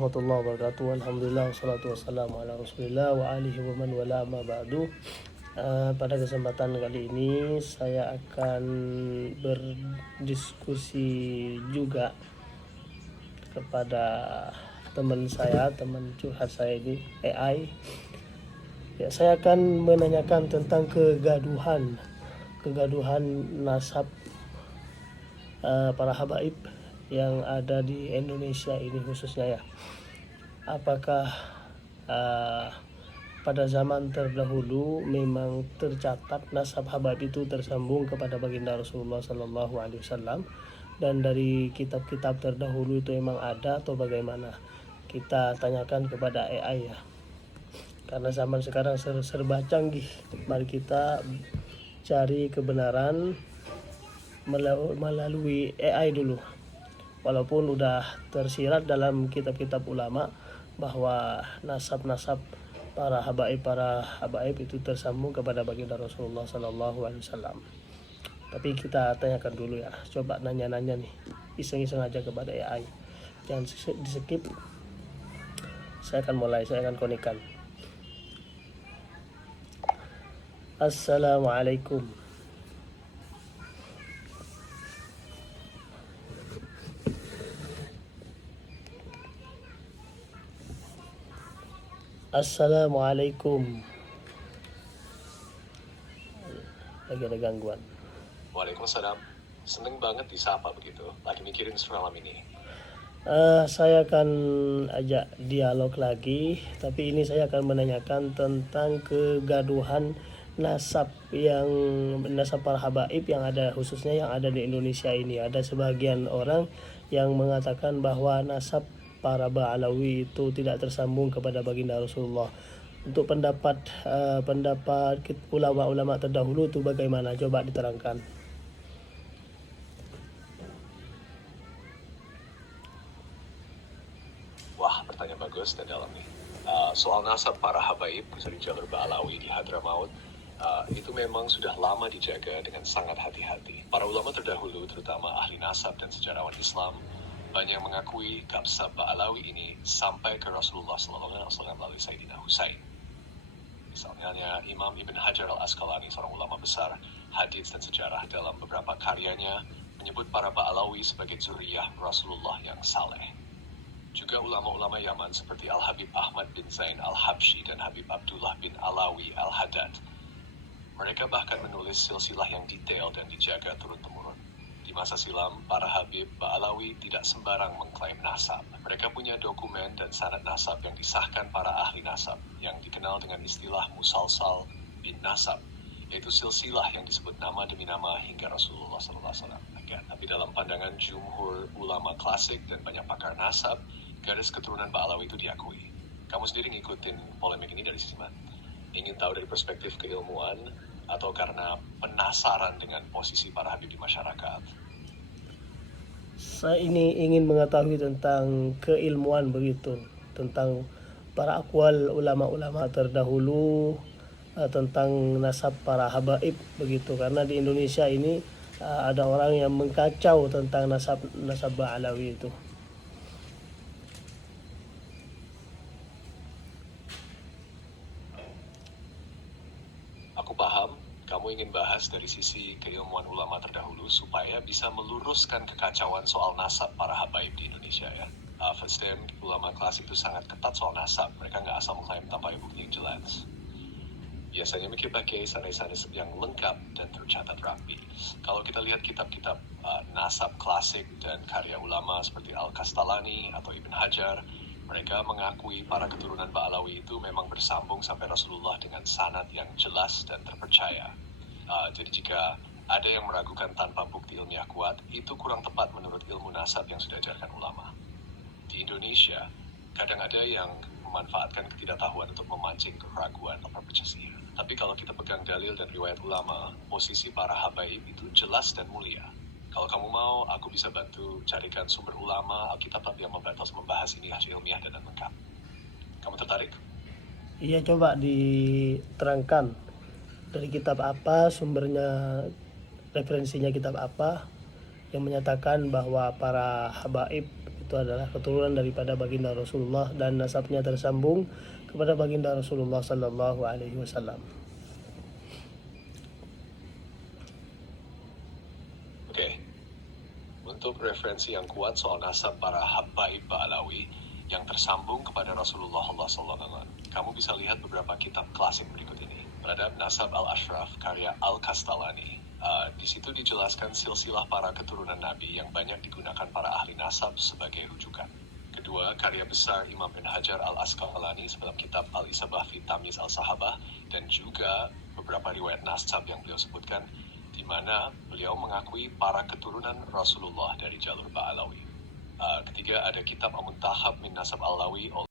warahmatullahi wabarakatuh. Alhamdulillah wassalatu wassalamu ala Rasulillah wa alihi wa man wala ma ba'du. Pada kesempatan kali ini saya akan berdiskusi juga kepada teman saya, teman curhat saya ini AI. Ya, saya akan menanyakan tentang kegaduhan nasab para habaib yang ada di Indonesia ini khususnya ya. Apakah pada zaman terdahulu memang tercatat nasab habaib itu tersambung kepada baginda Rasulullah Sallallahu Alaihi Wasallam, dan dari kitab-kitab terdahulu itu memang ada atau bagaimana? Kita tanyakan kepada AI ya. Karena zaman sekarang serba canggih, mari kita cari kebenaran melalui AI dulu. Walaupun udah tersirat dalam kitab-kitab ulama bahwa nasab-nasab para habaib itu tersambung kepada baginda Rasulullah Sallallahu Alaihi Wasallam. Tapi kita tanyakan dulu ya, coba nanya-nanya nih, iseng-iseng aja kepada AI, jangan di skip. Saya akan konekan. Assalamualaikum. Assalamualaikum. Lagi ada gangguan. Waalaikumsalam. Seneng banget disapa begitu. Lagi mikirin semalam ini. Saya akan ajak dialog lagi, tapi ini saya akan menanyakan tentang kegaduhan nasab para habaib yang ada, khususnya yang ada di Indonesia ini. Ada sebagian orang yang mengatakan bahwa nasab para Ba'alawi itu tidak tersambung kepada baginda Rasulullah. Untuk pendapat ulama-ulama terdahulu itu bagaimana? Coba diterangkan. Wah, pertanyaan bagus dan dalam nih. Soal nasab para habaib di jalur Ba'alawi di Hadramaut, itu memang sudah lama dijaga dengan sangat hati-hati. Para ulama terdahulu, terutama ahli nasab dan sejarawan Islam, banyak yang mengakui nasab Ba'alawi ini sampai ke Rasulullah SAW melalui Sayyidina Husain. Misalnya Imam Ibn Hajar al-Asqalani, seorang ulama besar hadits dan sejarah, dalam beberapa karyanya menyebut para Ba'alawi sebagai zuriyah Rasulullah yang saleh. Juga ulama-ulama Yaman seperti Al-Habib Ahmad bin Zain al-Habsyi dan Habib Abdullah bin Alawi al-Haddad. Mereka bahkan menulis silsilah yang detail dan dijaga turun-temurun. Di masa silam, para Habib Ba'alawi tidak sembarang mengklaim nasab. Mereka punya dokumen dan sanad nasab yang disahkan para ahli nasab, yang dikenal dengan istilah musalsal bin nasab, yaitu silsilah yang disebut nama demi nama hingga Rasulullah SAW. Tapi dalam pandangan jumhur ulama klasik dan banyak pakar nasab, garis keturunan Ba'alawi itu diakui. Kamu sendiri ngikutin polemik ini dari sisi mana? Ingin tahu dari perspektif keilmuan atau karena penasaran dengan posisi para habib di masyarakat? Saya ini ingin mengetahui tentang keilmuan begitu, tentang para akwal ulama-ulama terdahulu, tentang nasab para habaib begitu. Karena di Indonesia ini ada orang yang mengkacau tentang nasab Ba'alawi itu. Aku paham, kamu ingin bahas dari sisi keilmuan ulama terdahulu supaya bisa meluruskan kekacauan soal nasab para habaib di Indonesia ya. First time, ulama klasik itu sangat ketat soal nasab. Mereka nggak asal mengklaim tanpa bukti yang jelas. Biasanya mereka pakai sanes-sanes yang lengkap dan tercatat rapi. Kalau kita lihat kitab-kitab nasab klasik dan karya ulama seperti Al-Kastalani atau Ibn Hajar, mereka mengakui para keturunan Ba'alawi itu memang bersambung sampai Rasulullah dengan sanad yang jelas dan terpercaya. Jadi jika ada yang meragukan tanpa bukti ilmiah kuat, itu kurang tepat menurut ilmu nasab yang sudah diajarkan ulama. Di Indonesia, kadang ada yang memanfaatkan ketidaktahuan untuk memancing keraguan atau perpecahan. Tapi kalau kita pegang dalil dan riwayat ulama, posisi para habaib itu jelas dan mulia. Kalau kamu mau, aku bisa bantu carikan sumber ulama Alkitab yang membahas ini hasil ilmiah dan lengkap. Kamu tertarik? Iya, coba diterangkan dari kitab apa, sumbernya, referensinya kitab apa yang menyatakan bahwa para habaib itu adalah keturunan daripada baginda Rasulullah dan nasabnya tersambung kepada baginda Rasulullah Sallallahu Alaihi Wasallam. Oke, untuk referensi yang kuat soal nasab para habaib Ba'alawi yang tersambung kepada Rasulullah SAW, kamu bisa lihat beberapa kitab klasik berikut ini. Terhadap Nasab Al-Ashraf karya Al-Kastalani. Di situ dijelaskan silsilah para keturunan Nabi yang banyak digunakan para ahli nasab sebagai rujukan. Kedua, karya besar Imam bin Hajar Al-Asqalani dalam kitab Al-Isabah fi Tamyiz Al-Sahabah, dan juga beberapa riwayat nasab yang beliau sebutkan, di mana beliau mengakui para keturunan Rasulullah dari jalur Ba'alawi. Ketiga, ada kitab Al-Muntahab min Nasab Al-Lawi